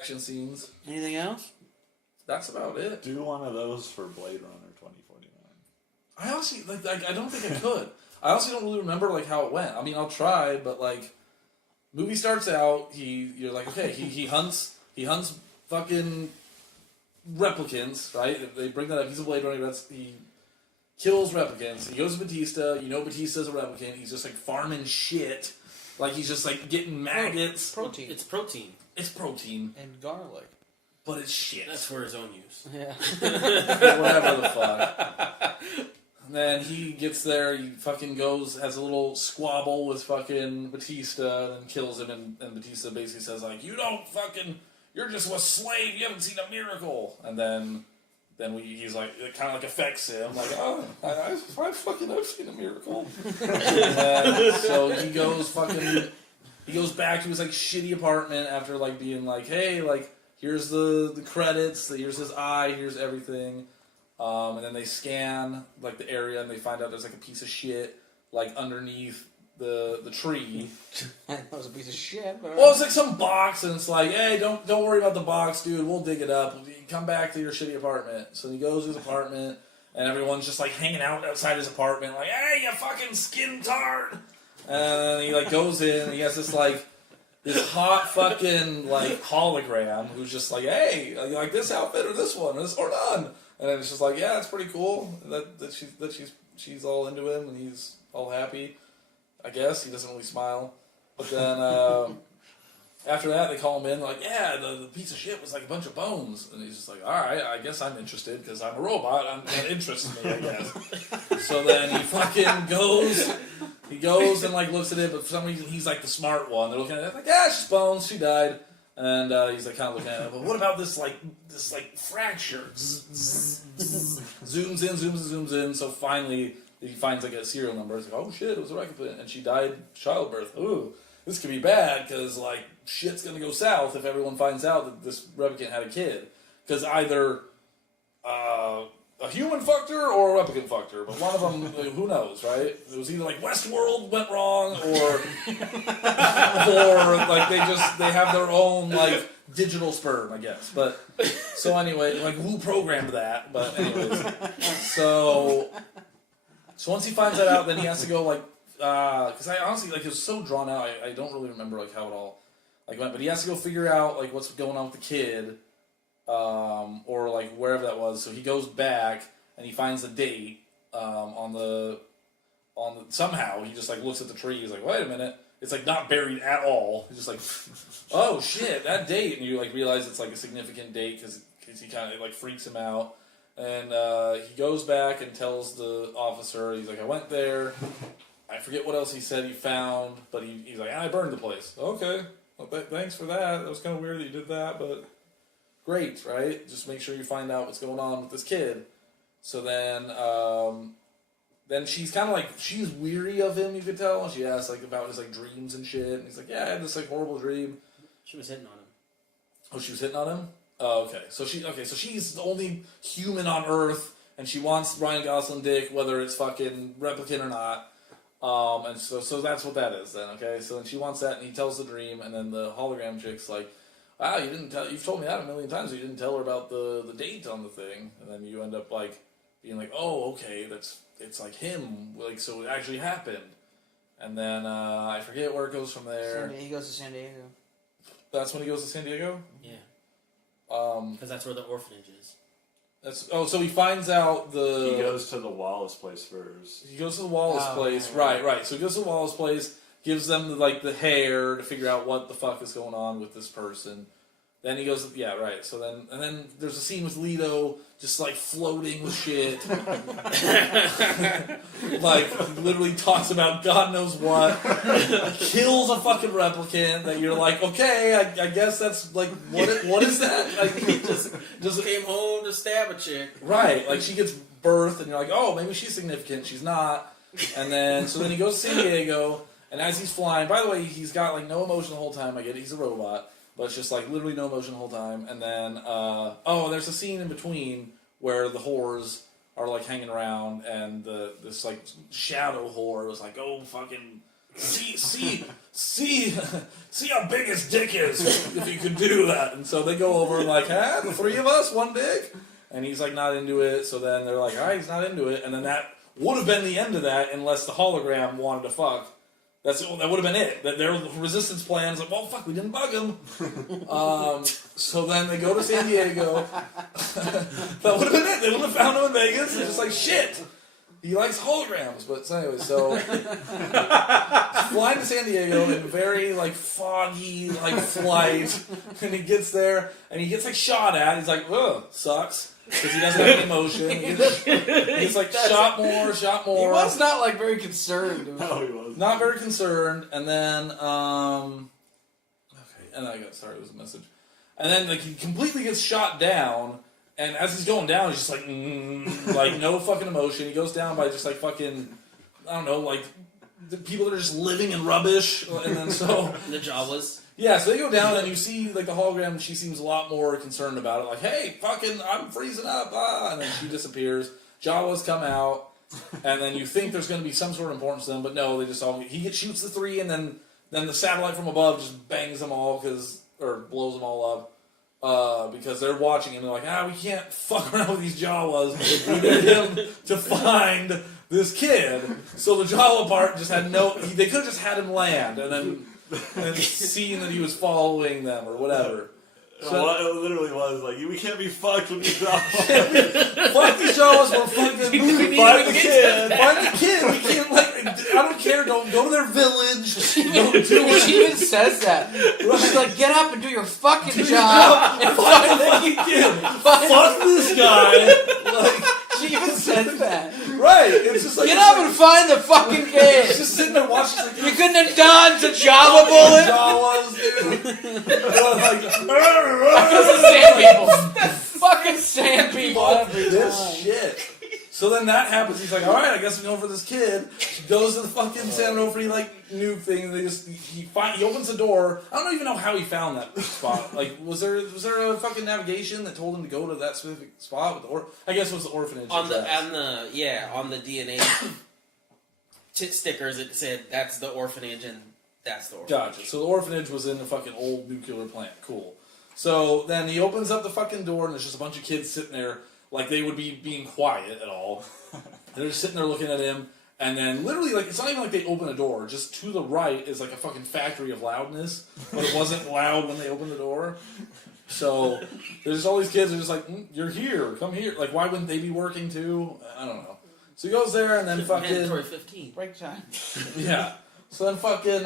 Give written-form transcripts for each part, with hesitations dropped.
action scenes. Anything else? That's about it. Do one of those for Blade Runner 2049. I honestly I don't think I could. I honestly don't really remember like how it went. I mean, I'll try, but like, movie starts out. You're like, okay, he hunts fucking replicants, right? They bring that up. He's a Blade Runner. He kills replicants. He goes to Batista. You know Batista's a replicant. He's just like farming shit. Like he's just like getting maggots. Protein. It's protein. It's protein. And garlic. But it's shit. That's for his own use. Yeah. Whatever the fuck. And then he gets there, he fucking goes, has a little squabble with fucking Batista, and kills him, and Batista basically says, like, you're just a slave, you haven't seen a miracle. And then he's like, it kind of like affects him, like, oh, I've seen a miracle. And so he goes back to his, like, shitty apartment after, like, being like, hey, like, here's the credits, here's his eye, here's everything. And then they scan, like, the area, and they find out there's, like, a piece of shit, like, underneath the tree. That was a piece of shit. But... Well, it's like some box, and it's like, hey, don't worry about the box, dude. We'll dig it up. Come back to your shitty apartment. So he goes to his apartment, and everyone's just, like, hanging out outside his apartment, like, hey, you fucking skin tard! And he, like, goes in, and he has this, like, this hot fucking, like, hologram who's just like, hey, you like this outfit or this one or none? And then it's just like, yeah, it's pretty cool that she's all into him and he's all happy. I guess he doesn't really smile, but then after that they call him in, like, yeah, the piece of shit was like a bunch of bones, and he's just like, all right, I guess I'm interested because I'm a robot. That interests me, I guess. So then he fucking goes. He goes and like looks at it, but for some reason he's like the smart one. They're looking at it like, yeah, she's bones. She died. And he's like kind of looking at it, but what about this fracture? Zooms in. So finally, he finds like a serial number. He's like, oh shit, it was a replicant, and she died childbirth. Ooh, this could be bad because like shit's gonna go south if everyone finds out that this replicant had a kid. Because either a human fucked her or a replicant fucked her, but one of them, who knows, right? It was either like Westworld went wrong, or like they have their own like digital sperm, I guess. But so anyway, like who programmed that? But anyways, so once he finds that out, then he has to go like because I honestly like it was so drawn out. I don't really remember like how it all like went, but he has to go figure out like what's going on with the kid. Or like wherever that was. So he goes back and he finds the date on the somehow he just like looks at the tree. He's like, wait a minute, it's like not buried at all. He's just like, oh shit, that date, and you like realize it's like a significant date because he kind of like freaks him out. And he goes back and tells the officer, he's like, I went there. I forget what else he said he found, but he's like, I burned the place. Okay, well, thanks for that. That was kind of weird that you did that, but. Great, right? Just make sure you find out what's going on with this kid. So then she's kind of like, she's weary of him, you could tell. She asks like about his like dreams and shit. And he's like, yeah, I had this like horrible dream. She was hitting on him. Oh, she was hitting on him? Oh, okay. So she's the only human on Earth, and she wants Ryan Gosling dick, whether it's fucking replicant or not. And so that's what that is then, okay? So then she wants that, and he tells the dream, and then the hologram chick's like, wow, you've told me that a million times, but you didn't tell her about the date on the thing. And then you end up, like, being like, oh, okay, it's like him, like, so it actually happened. And then, I forget where it goes from there. He goes to San Diego. That's when he goes to San Diego? Yeah. Because that's where the orphanage is. So he finds out He goes to the Wallace place first. He goes to the Wallace place, right. So he goes to the Wallace place, gives them the hair to figure out what the fuck is going on with this person. Then he goes, yeah, right. So then there's a scene with Leto just like floating with shit, like literally talks about God knows what, kills a fucking replicant. That you're like, okay, I guess that's like what is that? Like He just came home to stab a chick. right, like she gets birthed, and you're like, oh, maybe she's significant. She's not. And then he goes to San Diego. And as he's flying, by the way, he's got like no emotion the whole time. I get it, he's a robot, but it's just like literally no emotion the whole time. And then, there's a scene in between where the whores are like hanging around, and this like shadow whore was like, oh fucking see see how big his dick is if you could do that. And so they go over and like, huh, the three of us, one dick? And he's like not into it. So then they're like, all right, he's not into it. And then that would have been the end of that unless the hologram wanted to fuck. That would have been it. That their resistance plan's like, well, fuck, we didn't bug him. So then they go to San Diego. That would have been it. They would have found him in Vegas. They're just like, shit. He likes holograms, but so anyway, so flying to San Diego in very like foggy like flight, and he gets there and he gets like shot at. He's like, "Ugh, sucks," because he doesn't have any emotion. He's like, shot more. He was not like very concerned. No, he was Not very concerned, and then okay, and I got sorry, it was a message, and then like he completely gets shot down. And as he's going down, he's just like, like no fucking emotion. He goes down by just like fucking, I don't know, like the people that are just living in rubbish. And then so The Jawas. yeah, so they go down and you see like the hologram. She seems a lot more concerned about it. Like, hey, fucking, I'm freezing up, and then she disappears. Jawas come out, and then you think there's going to be some sort of importance to them, but no, they just all shoots the three, and then the satellite from above just bangs them all or blows them all up. Because they're watching him, they're like, we can't fuck around with these Jawas. We need him to find this kid. So the Jawa part just had they could have just had him land and then seen that he was following them or whatever. So, it literally was like, we can't be fucked with these Jawas. fuck these Jawas, we're fucking Find the kid. Find the kid. We can't I don't care. Don't go to their village. Don't do it. She even says that. She's like, get up and do your fucking job. job. And find the Fucking kid. Fuck this guy. Like, She even says that. right. It's just like Get up and find the fucking She's kid. just sitting there watching. Like, You couldn't have dodged a Java bullet. Jawas, dude. Fucking sand people. Fucking sand people Fuck every this time. shit. So then that happens. He's like, all right, I guess I'm going for this kid. He goes to the fucking San Onofre like nuke thing. They just he opens the door. I don't even know how he found that spot. Like, was there a fucking navigation that told him to go to that specific spot with I guess it was the orphanage. On the DNA stickers, it said that's the orphanage and that's the orphanage. Gotcha. So the orphanage was in the fucking old nuclear plant. Cool. So then he opens up the fucking door and there's just a bunch of kids sitting there. Like, they would be being quiet at all. They're just sitting there looking at him, and then literally, like, it's not even like they open a door. Just to the right is, like, a fucking factory of loudness, but it wasn't loud when they opened the door. So, there's just all these kids are just like, you're here, come here. Like, why wouldn't they be working, too? I don't know. So he goes there, and then fucking... Mandatory 15. Break time. Yeah. So then fucking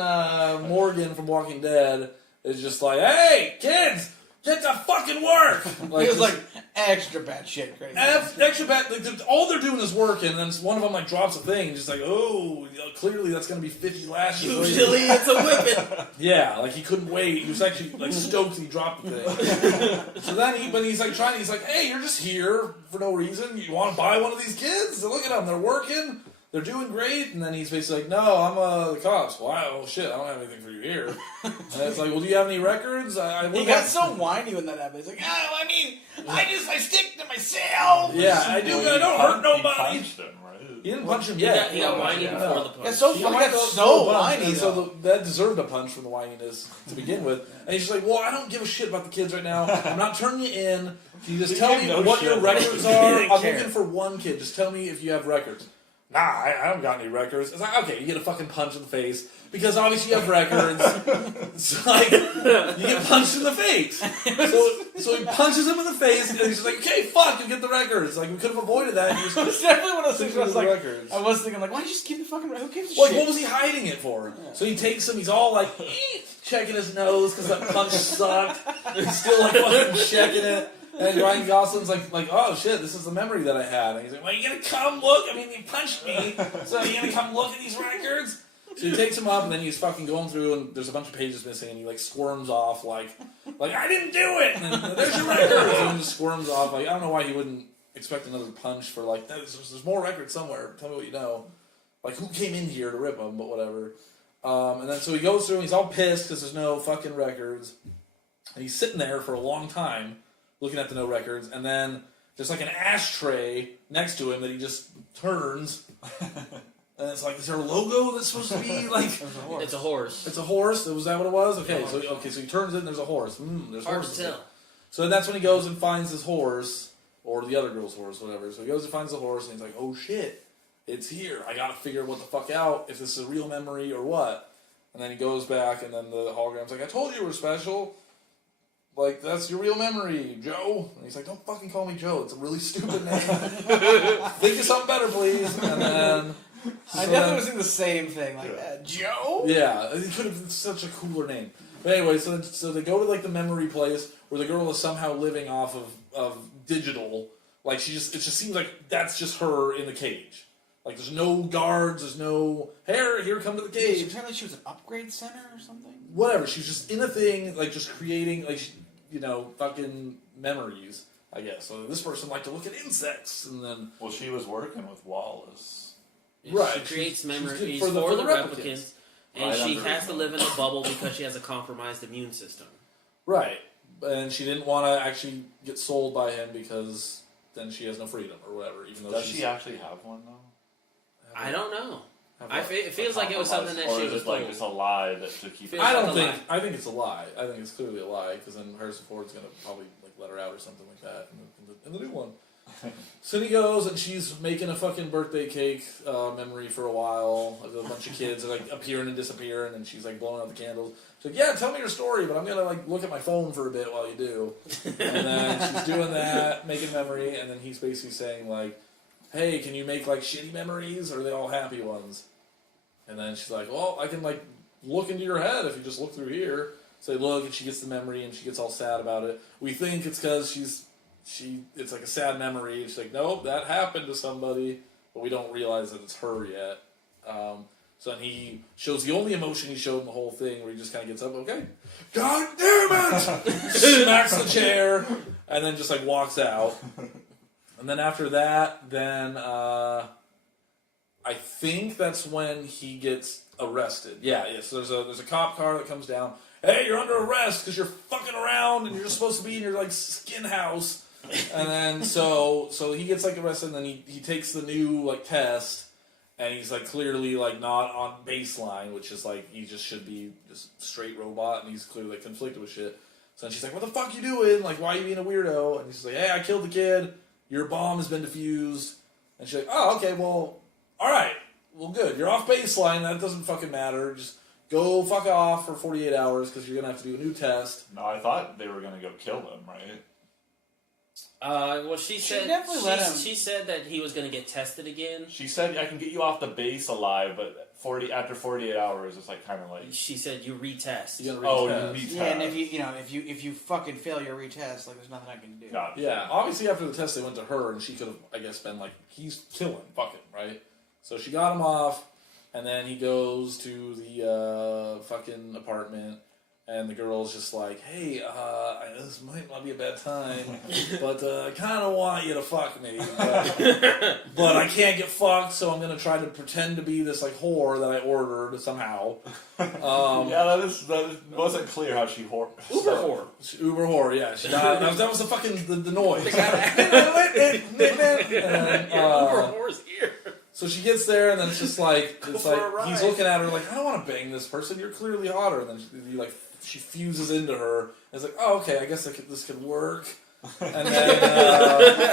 Morgan from Walking Dead is just like, hey, kids! Get to fucking work! He was like, extra bad shit crazy. Extra bad. Like, all they're doing is working, and then one of them like drops a thing, and just like, oh, clearly that's gonna be 50 lashes. Usually it's a whipping. Yeah, like he couldn't wait. He was actually like stoked he dropped the thing. So then he's like trying. He's like, hey, you're just here for no reason. You want to buy one of these kids? So look at them. They're working. They're doing great. And then he's basically like, no, I'm the cops. Wow, well, shit, I don't have anything for you here. And it's like, well, do you have any records? He got so whiny when that happened. He's like, I stick to myself. Yeah, I do. I don't hurt nobody. He punched him, right? He didn't punch him yet. He got whiny before the punch. That's so He funny. got That's so whiny. and so that deserved a punch from the whininess to begin with. And he's just like, well, I don't give a shit about the kids right now. I'm not turning you in. Can you just tell me what your records are? I'm looking for one kid. Just tell me if you have records. Nah, I haven't got any records. It's like, okay, you get a fucking punch in the face because obviously you have records. It's like, you get punched in the face. So he punches him in the face and he's just like, okay, fuck, you get the records. Like, we could have avoided that. It's definitely one of those things where I was like, records. I was thinking, like, why don't you just give the fucking records? Who gives a Like, shit? what was he hiding it for? Yeah. So he takes him, he's all like, checking his nose because that punch sucked. He's still like fucking checking it. And Ryan Gosling's like, oh shit, this is the memory that I had. And he's like, well, you gonna come look? I mean, you punched me, so you gonna come look at these records? So he takes him up, and then he's fucking going through, and there's a bunch of pages missing, and he like squirms off, like I didn't do it. And then, there's your records, and he just squirms off. Like, I don't know why he wouldn't expect another punch for like, there's more records somewhere. Tell me what you know. Like, who came in here to rip them? But whatever. And then so he goes through, and he's all pissed because there's no fucking records, and he's sitting there for a long time. Looking at the no records, and then there's like an ashtray next to him that he just turns, And it's like, is there a logo that's supposed to be like? It's a horse. It's a horse. Was that what it was? Okay, so he turns it and there's a horse. There's Hard horses. to tell. So then that's when he goes and finds his horse, or the other girl's horse, whatever. So he goes and finds the horse, and he's like, oh shit, it's here. I gotta figure what the fuck out, if this is a real memory or what. And then he goes back, and then the hologram's like, I told you you were special. Like, that's your real memory, Joe. And he's like, don't fucking call me Joe. It's a really stupid name. Think of something better, please. And then... I definitely was thinking the same thing, like Joe? Yeah, it could have been such a cooler name. But anyway, so they go to like the memory place where the girl is somehow living off of digital. Like it just seems like that's just her in the cage. Like there's no guards, there's no here come to the cage. Apparently she was an upgrade center or something. Whatever, she's just in a thing, like just creating like fucking memories. I guess. So this person liked to look at insects, and then Well, she was working with Wallace. right, She creates she's memories good for the replicants. replicants. And Right she under has his to live in a bubble because she has a compromised immune system. Right. And she didn't want to actually get sold by him because then she has no freedom or whatever. Even though Does she actually have one though? I don't know. Have It feels like it was something that or she is was it like told. it's a lie that to keep? Feels I like don't a think. lie. I think it's a lie. I think it's clearly a lie because then Harrison Ford's gonna probably like let her out or something like that in the new one. So he goes and she's making a fucking birthday cake memory for a while. Like a bunch of kids that like appearing and disappearing, and she's like blowing out the candles. She's like, "Yeah, tell me your story, but I'm gonna like look at my phone for a bit while you do." And then she's doing that, making memory, and then he's basically saying like, "Hey, can you make like shitty memories, or are they all happy ones?" And then she's like, "Well, I can like look into your head if you just look through here." So they look, and she gets the memory, and she gets all sad about it. We think it's because it's like a sad memory. She's like, nope, that happened to somebody, but we don't realize that it's her yet. So then he shows the only emotion he showed in the whole thing, where he just kind of gets up, okay, God damn it! Smacks the chair, and then just like walks out. And then after that, then I think that's when he gets arrested. Yeah. So there's a cop car that comes down. Hey, you're under arrest because you're fucking around and you're supposed to be in your like skin house. And then so he gets like arrested, and then he takes the new like test, and he's like clearly like not on baseline, which is like he just should be just straight robot, and he's clearly like conflicted with shit. So then she's like, "What the fuck you doing? Like, why are you being a weirdo?" And he's like, "Hey, I killed the kid. Your bomb has been defused." And she's like, "Oh, okay, well, all right, well, good. You're off baseline. That doesn't fucking matter. Just go fuck off for 48 hours because you're gonna have to do a new test." No, I thought they were gonna go kill him, right? Well, she said definitely let him. she said that he was going to get tested again. She said I can get you off the base alive, but after 48 hours, it's like kind of like She said you retest. You gotta oh, retest. you retest. Yeah, and if you fucking fail your retest, like there's nothing I can do. Gotcha. Yeah, obviously after the test they went to her, and she could have, I guess, been like, he's killing, fuck him, right? So she got him off, and then he goes to the fucking apartment, and the girl's just like, hey, this might not be a bad time, but I kind of want you to fuck me, but I can't get fucked, so I'm going to try to pretend to be this like whore that I ordered somehow. Yeah, that wasn't clear how she Uber whore. Uber whore, yeah. She got, that was the fucking the noise. And, Uber whore's here. so she gets there, and then it's just like for a ride. he's looking at her like, I don't want to bang this person. You're clearly hotter. And then she fuses into her. And it's like, oh, okay, I guess this could work. And then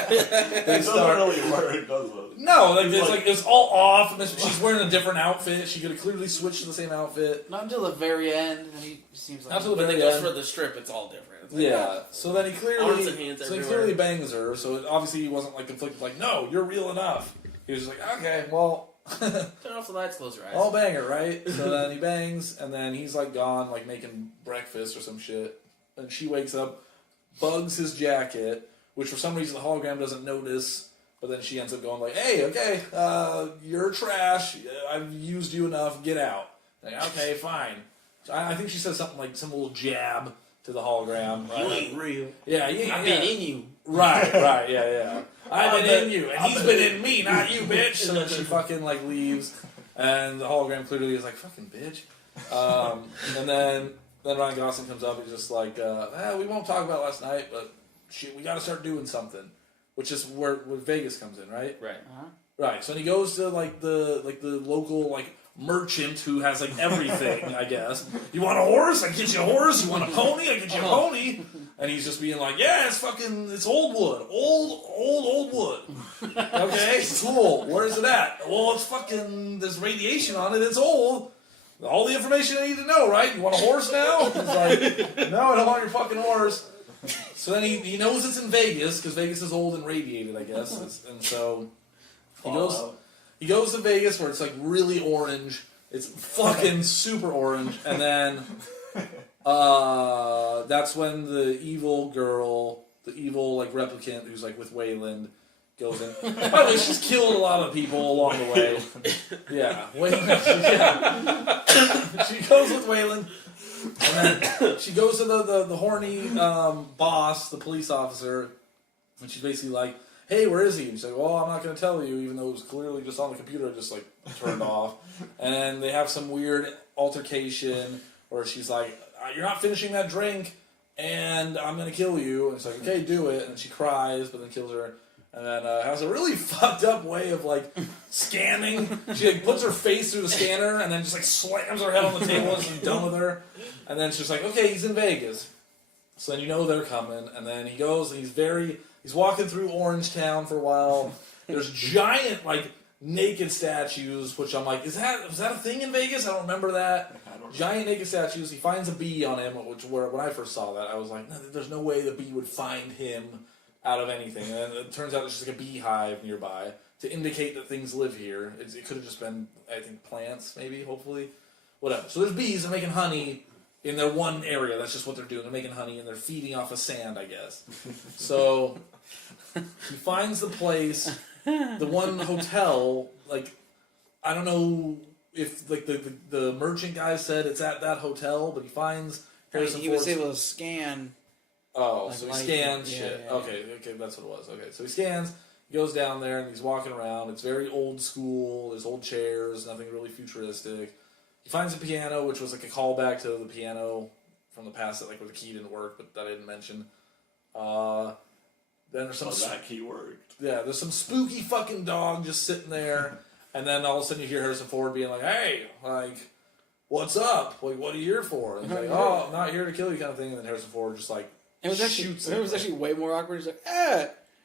they It doesn't start. really work, does it? No, like it's all off. And she's wearing a different outfit. She could have clearly switched to the same outfit. Not until the very end, and he seems like Not till the When very it goes end. for the strip, it's all different. It's like, Yeah. So then he Arms and clearly, hands so he everywhere. clearly bangs her. So obviously he wasn't like conflicted. Like, no, you're real enough. He was just like, okay, well. Turn off the lights, close your eyes. I'll bang her, right? So then he bangs, and then he's like gone, like making breakfast or some shit. And she wakes up, bugs his jacket, which for some reason the hologram doesn't notice. But then she ends up going like, "Hey, okay, you're trash. I've used you enough. Get out." Like, okay, fine. So I think she says something like some little jab to the hologram. You Right? ain't real. Yeah, you I've been in you. Right, yeah. I've been in you, and he's been in me, not you, bitch. So then she fucking like leaves, and the hologram clearly is like, fucking bitch. And then Ryan Gosling comes up and he's just like, we won't talk about last night, but shit, we got to start doing something, which is where Vegas comes in, right? Right. Uh-huh. Right. So then he goes to the local merchant who has everything. I guess. You want a horse? I get you a horse. You want a pony? I get you a pony. And he's just being like, yeah, it's old wood, old wood. Okay, cool. Where's it at? Well, there's radiation on it. It's old. All the information I need to know, right? You want a horse now? He's like, no, I don't want your fucking horse. So then he knows it's in Vegas, because Vegas is old and radiated, I guess. And so he goes to Vegas where it's really orange. It's fucking super orange. And then that's when the evil girl, the evil replicant who's with Wayland, goes in. By the way, she's killed a lot of people along the way. Yeah, Wayland. Yeah. She goes with Wayland, and then she goes to the horny boss, the police officer, and she's basically like, "Hey, where is he?" And she's like, "Well, I'm not going to tell you, even though it was clearly just on the computer, just turned off." And then they have some weird altercation where she's like, "You're not finishing that drink, and I'm going to kill you." And it's like, "Okay, do it." And she cries, but then kills her. And then has a really fucked up way of scanning. She puts her face through the scanner and then just slams her head on the table and she's done with her. And then she's like, okay, he's in Vegas. So then they're coming. And then he goes and he's walking through Orange Town for a while. There's giant naked statues, which I'm like, was that a thing in Vegas? I don't remember that. Giant naked statues. He finds a bee on him, when I first saw that, I was like, no, there's no way the bee would find him out of anything. And then it turns out it's just a beehive nearby to indicate that things live here. It could have just been, I think, plants, maybe, hopefully. Whatever. So there's bees, they're making honey in their one area. That's just what they're doing. They're making honey and they're feeding off of sand, I guess. So he finds the place, the one hotel, I don't know if the merchant guy said it's at that hotel, but he finds Harrison He was able to scan. Oh, so he scans yeah, shit. yeah. Okay, that's what it was. Okay, so he scans, he goes down there, and he's walking around. It's very old school. There's old chairs, nothing really futuristic. He finds a piano, which was a callback to the piano from the past that where the key didn't work, but that I didn't mention. Then there's some... that key worked. Yeah, there's some spooky fucking dog just sitting there, and then all of a sudden you hear Harrison Ford being like, hey, what's up? What are you here for? And he's like, oh, I'm not here to kill you kind of thing. And then Harrison Ford just It was actually way more awkward. He's like,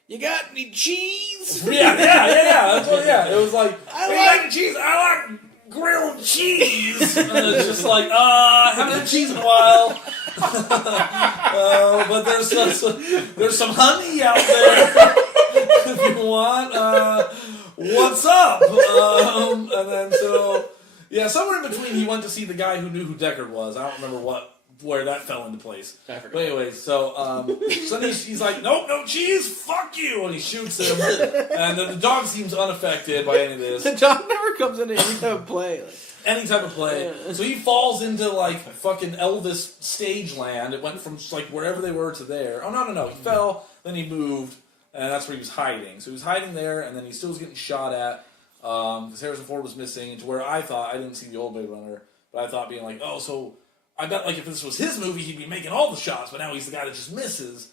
you got any cheese? Yeah. That's what, yeah. It was like, I like cheese. I like grilled cheese. And it's just haven't had cheese in a while. But there's some honey out there if you want. What's up? And then somewhere in between, he went to see the guy who knew who Deckard was. I don't remember where that fell into place. But anyways, so then he's like, nope, no cheese, fuck you, and he shoots him. And the dog seems unaffected by any of this. The dog never comes into any type of play. Any type of play. Yeah. So he falls into fucking Elvis stage land. It went from wherever they were to there. Oh no. He fell, then he moved, and that's where he was hiding. So he was hiding there, and then he still was getting shot at because Harrison Ford was missing. To where I didn't see the old Blade Runner, but I thought being like, oh, so I bet if this was his movie, he'd be making all the shots, but now he's the guy that just misses.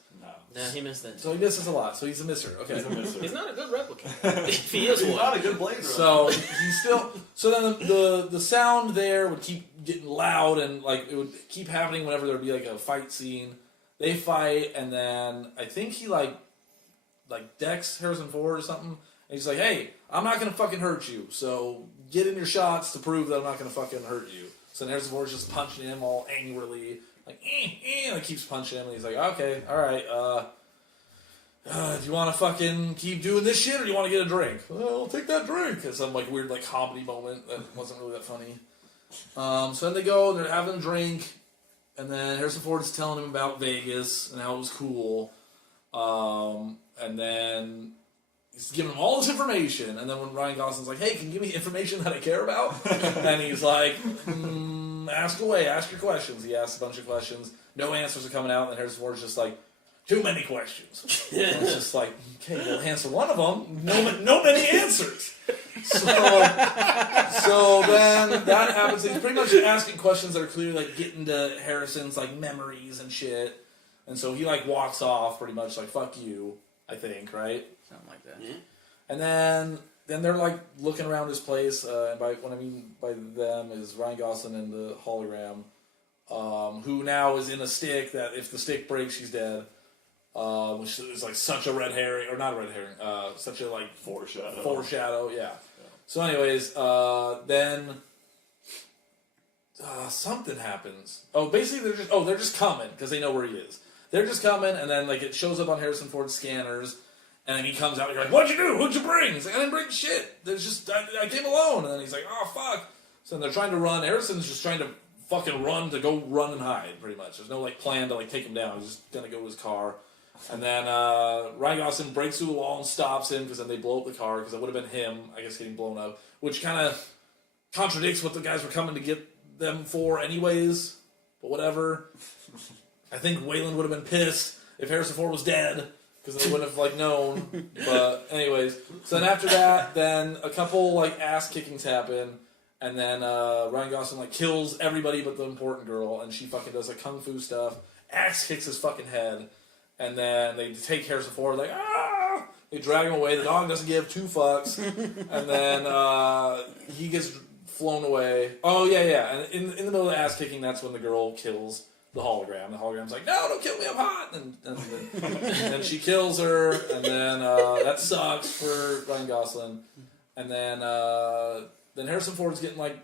No, he missed that. So he misses a lot. So he's a misser. Okay. He's not a good replicant. If he is He's not a good Blade Runner. So he's still. So then the sound there would keep getting loud, and it would keep happening whenever there would be a fight scene. They fight, and then I think he decks Harrison Ford or something. And he's like, "Hey, I'm not gonna fucking hurt you. So get in your shots to prove that I'm not gonna fucking hurt you." So Harrison Ford's just punching him all angrily, and keeps punching him, and he's like, okay, alright, do you want to fucking keep doing this shit, or do you want to get a drink? Well, I'll take that drink. It's some weird comedy moment that wasn't really that funny. So then they go, they're having a drink, and then Harrison Ford is telling him about Vegas, and how it was cool, and then he's giving him all this information, and then when Ryan Gosling's like, hey, can you give me information that I care about? And he's like, ask away, ask your questions. He asks a bunch of questions. No answers are coming out, and Harrison Ford's just like, too many questions. And it's just like, okay, we'll answer one of them. No many answers. So then that happens. He's pretty much asking questions that are clearly getting to Harrison's memories and shit. And so he walks off pretty much fuck you, I think, right? Something like that. Yeah. And then then they're like looking around his place, and by what I mean by them is Ryan Gosling and the hologram, who now is in a stick that if the stick breaks, she's dead. Which is like such a red herring, or not a red herring, such a like foreshadow, yeah. So, anyways, then something happens. Oh, basically they're just coming because they know where he is. They're just coming, and then like it shows up on Harrison Ford's scanners, and then he comes out. And you're like, "What'd you do? Who'd you bring?" He's like, "I didn't bring shit. There's just I came alone." And then he's like, "Oh fuck." So then they're trying to run. Harrison's just trying to fucking run and hide. Pretty much. There's no like plan to like take him down. He's just gonna go to his car. And then Ryan Gosling breaks through the wall and stops him because then they blow up the car because it would have been him, I guess, getting blown up, which kind of contradicts what the guys were coming to get them for anyways, but whatever. I think Wayland would have been pissed if Harrison Ford was dead because they wouldn't have like known. But anyways, so then after that, then a couple like ass kickings happen, and then Ryan Gosling like kills everybody but the important girl, and she fucking does like kung fu stuff, axe kicks his fucking head. And then they take Harrison Ford, like, ah! They drag him away. The dog doesn't give two fucks. And then he gets flown away. Oh, yeah. And in the middle of the ass kicking, that's when the girl kills the hologram. The hologram's like, no, don't kill me, I'm hot. And then she kills her. And then that sucks for Ryan Gosling. And then Harrison Ford's getting, like,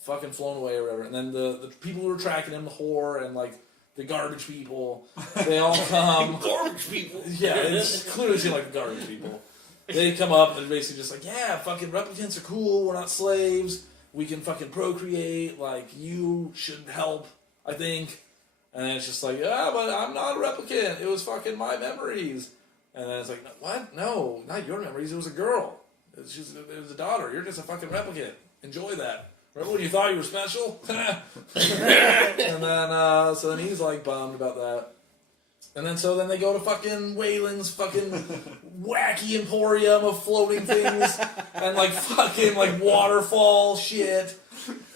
fucking flown away or whatever. And then the people who are tracking him, the whore, and, like, the garbage people, they all come. Garbage people? Yeah, it's clearly seem like the garbage people. They come up and basically just like, yeah, fucking replicants are cool, we're not slaves, we can fucking procreate, like, you should help, I think. And then it's just like, yeah, but I'm not a replicant, it was fucking my memories. And then it's like, what? No, not your memories, it was a girl. It was a daughter, you're just a fucking replicant. Enjoy that. Remember when you thought you were special? And then, so then he's like bummed about that. And then, so then they go to fucking Wayland's fucking wacky emporium of floating things and like fucking like waterfall shit.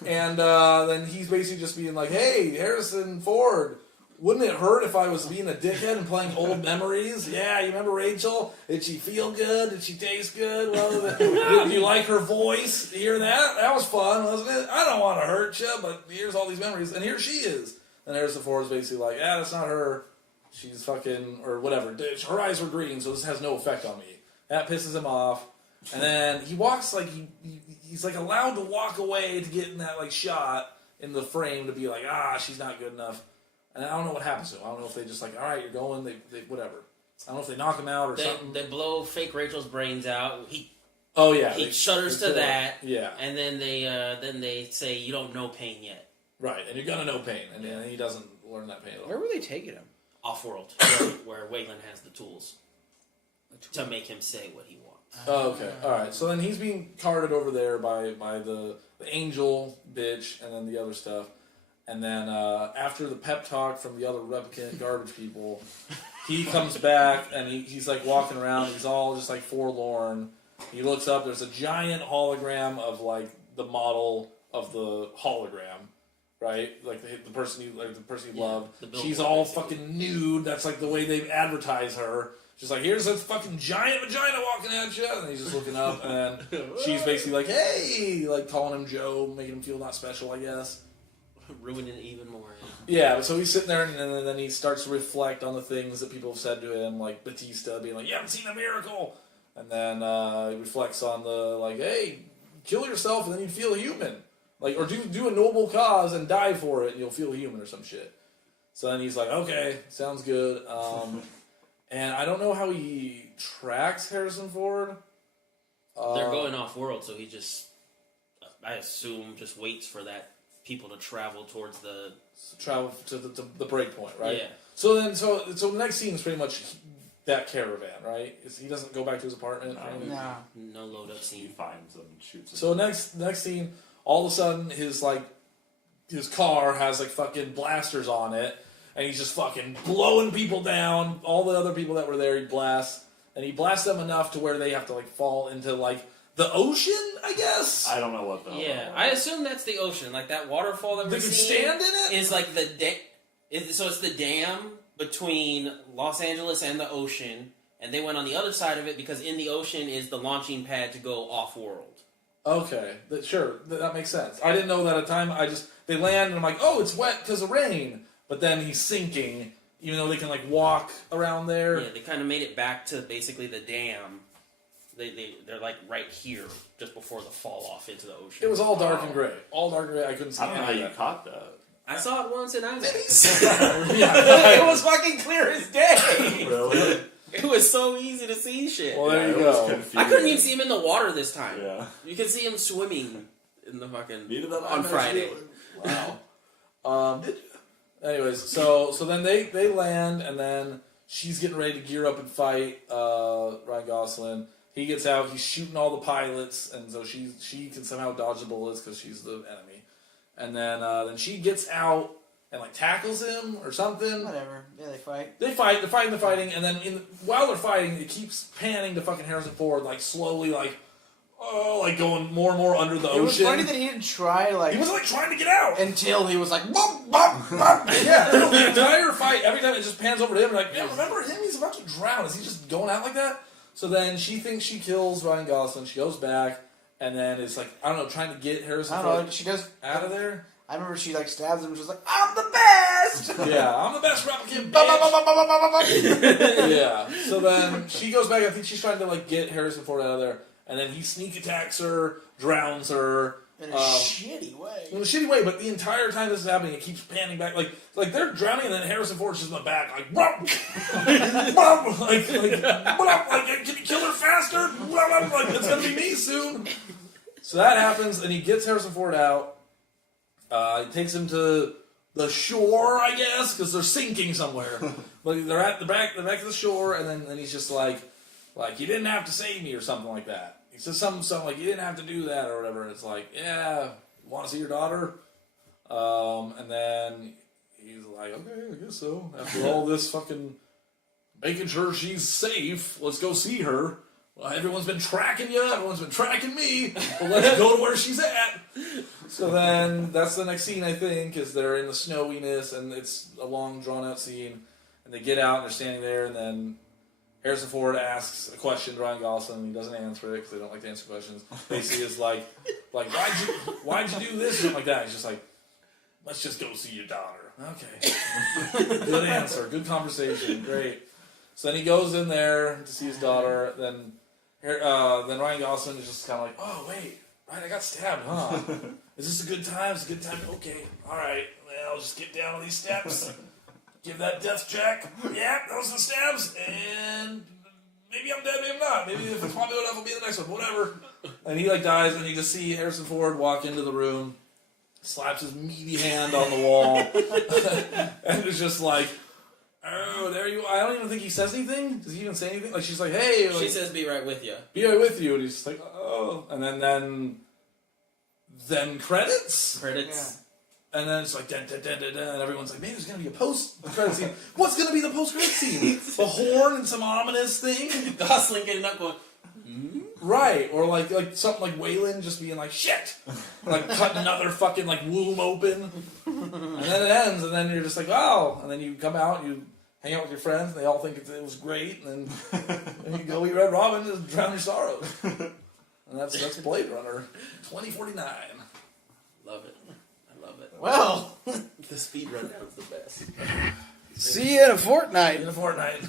And then he's basically just being like, hey, Harrison Ford, wouldn't it hurt if I was being a dickhead and playing old memories? Yeah, you remember Rachel? Did she feel good? Did she taste good? Well, did you like her voice? You hear that? That was fun, wasn't it? I don't want to hurt you, but here's all these memories, and here she is. And Harrison Ford is basically like, yeah, that's not her. She's fucking, or whatever. Her eyes were green, so this has no effect on me. That pisses him off. And then he walks like, he's like allowed to walk away to get in that like shot in the frame to be like, she's not good enough. And I don't know what happens to him. I don't know if they just like, all right, you're going, they whatever. I don't know if they knock him out or something. They blow fake Rachel's brains out. He shudders to that. Yeah. And then they say, you don't know pain yet. Right, and you're gonna know pain, and then he doesn't learn that pain at all. Where were they taking him? Off-world, where Wayland has the tools to make him say what he wants. Oh, okay. All right. So then he's being carted over there by the angel bitch and then the other stuff. And then after the pep talk from the other replicant garbage people, he comes back and he's like walking around. He's all just like forlorn. He looks up. There's a giant hologram of like the model of the hologram, right? Like the person you love. She's all fucking nude. That's like the way they advertise her. She's like, here's a fucking giant vagina walking at you. And he's just looking up, and she's basically like, hey, like calling him Joe, making him feel not special, I guess. Ruining it even more. Yeah, so he's sitting there, and then he starts to reflect on the things that people have said to him, like Batista being like, you haven't seen a miracle. And then he reflects on the, like, hey, kill yourself and then you'd feel human. Like, or do a noble cause and die for it and you'll feel human or some shit. So then he's like, okay, sounds good. And I don't know how he tracks Harrison Ford. They're going off-world, so he just, I assume, just waits for that people to travel towards the the break point, right? Yeah. So the next scene is pretty much that caravan, right? He doesn't go back to his apartment. No load-up scene. He finds them, shoots them. So next scene, all of a sudden his car has like fucking blasters on it, and he's just fucking blowing people down. All the other people that were there, he blasts, and he blasts them enough to where they have to like fall into like the ocean, I guess. I don't know what the Yeah, I assume that's the ocean. Like that waterfall that they we're could seeing stand in it. is like so it's the dam between Los Angeles and the ocean, and they went on the other side of it because in the ocean is the launching pad to go off-world. Okay, sure, that makes sense. I didn't know that at the time. They land and I'm like, oh, it's wet because of rain. But then he's sinking, even though they can like walk around there. Yeah, they kind of made it back to basically the dam. They're like right here, just before the fall off into the ocean. It was all dark and gray. All dark and gray. I couldn't see I don't know how any you of that. caught that. I saw it once in IMAX. Yeah. It was fucking clear as day. Really? It was so easy to see shit. Well, there you it was go. confusing. I couldn't even see him in the water this time. Yeah. You could see him swimming in the fucking Needed that on IMAX Friday. feeling. Wow. Anyways, so then they land, and then she's getting ready to gear up and fight Ryan Gosling. He gets out. He's shooting all the pilots, and so she can somehow dodge the bullets because she's the enemy. And then she gets out and like tackles him or something. Whatever. Yeah, they fight. They fight. They're fighting, and then while they're fighting, it keeps panning to fucking Harrison Ford, like slowly, like going more and more under the It was ocean. funny that he didn't try like He was like trying to get out. until he was like, bump, bump, bump. Yeah, the entire fight, every time it just pans over to him, like, yeah, remember him? He's about to drown. Is he just going out like that? So then she thinks she kills Ryan Gosling. She goes back, and then is like, I don't know, trying to get Harrison I don't Ford know. She does. out of there. I remember she like stabs him. She was like, "I'm the best." Yeah, I'm the best replicant, Bum, bum, bitch. bum, bum, bum, bum, bum, bum. Yeah. So then she goes back. I think she's trying to like get Harrison Ford out of there, and then he sneak attacks her, drowns her. In a shitty way. In a shitty way, but the entire time this is happening, it keeps panning back. Like they're drowning, and then Harrison Ford's just in the back, like, like, can you kill her faster? Like, it's gonna be me soon. So that happens, and he gets Harrison Ford out. He takes him to the shore, I guess, because they're sinking somewhere. Like they're at the back of the shore, and then he's just like you didn't have to save me or something like that. He says something like, you didn't have to do that or whatever. And it's like, yeah, want to see your daughter? And then he's like, okay, I guess so. After all this fucking making sure she's safe, let's go see her. Well, everyone's been tracking you. Everyone's been tracking me. Well, let's go to where she's at. So then that's the next scene, I think, is they're in the snowiness, and it's a long, drawn-out scene. And they get out, and they're standing there, and then Harrison Ford asks a question to Ryan Gosling, and he doesn't answer it because they don't like to answer questions. Basically, it's like, why'd you do this? Something like that. He's just like, let's just go see your daughter. Okay. Good answer. Good conversation. Great. So then he goes in there to see his daughter. Then Ryan Gosling is just kind of like, oh wait, right, I got stabbed, huh? Is this a good time? Is it a good time? Okay. All right. Well, I'll just get down on these steps. Give that death check. Yeah, those are the stabs. And maybe I'm dead, maybe I'm not. Maybe if it's popular enough, I'll be the next one. Whatever. And he like dies, and you just see Harrison Ford walk into the room, slaps his meaty hand on the wall, and it's just like, oh, there you are. I don't even think he says anything. Does he even say anything? Like, she's like, hey. Like, She says, "Be right with you." be right with you. And he's just like, oh. And then credits. Credits. And then it's like, dun, dun, dun, dun, dun, and everyone's like, maybe there's going to be a post-credit scene. What's going to be the post-credit scene? The horn and some ominous thing? Gosling getting up going, Right. Or like something like Waylon just being like, shit! Like cutting another fucking like womb open. And then it ends, and then you're just like, oh. And then you come out and you hang out with your friends, and they all think it was great, and then you go eat Red Robin and drown your sorrows. And that's Blade Runner 2049. Love it. I love it. Well, The speed rundown's the best. see you in a fortnight. In a fortnight.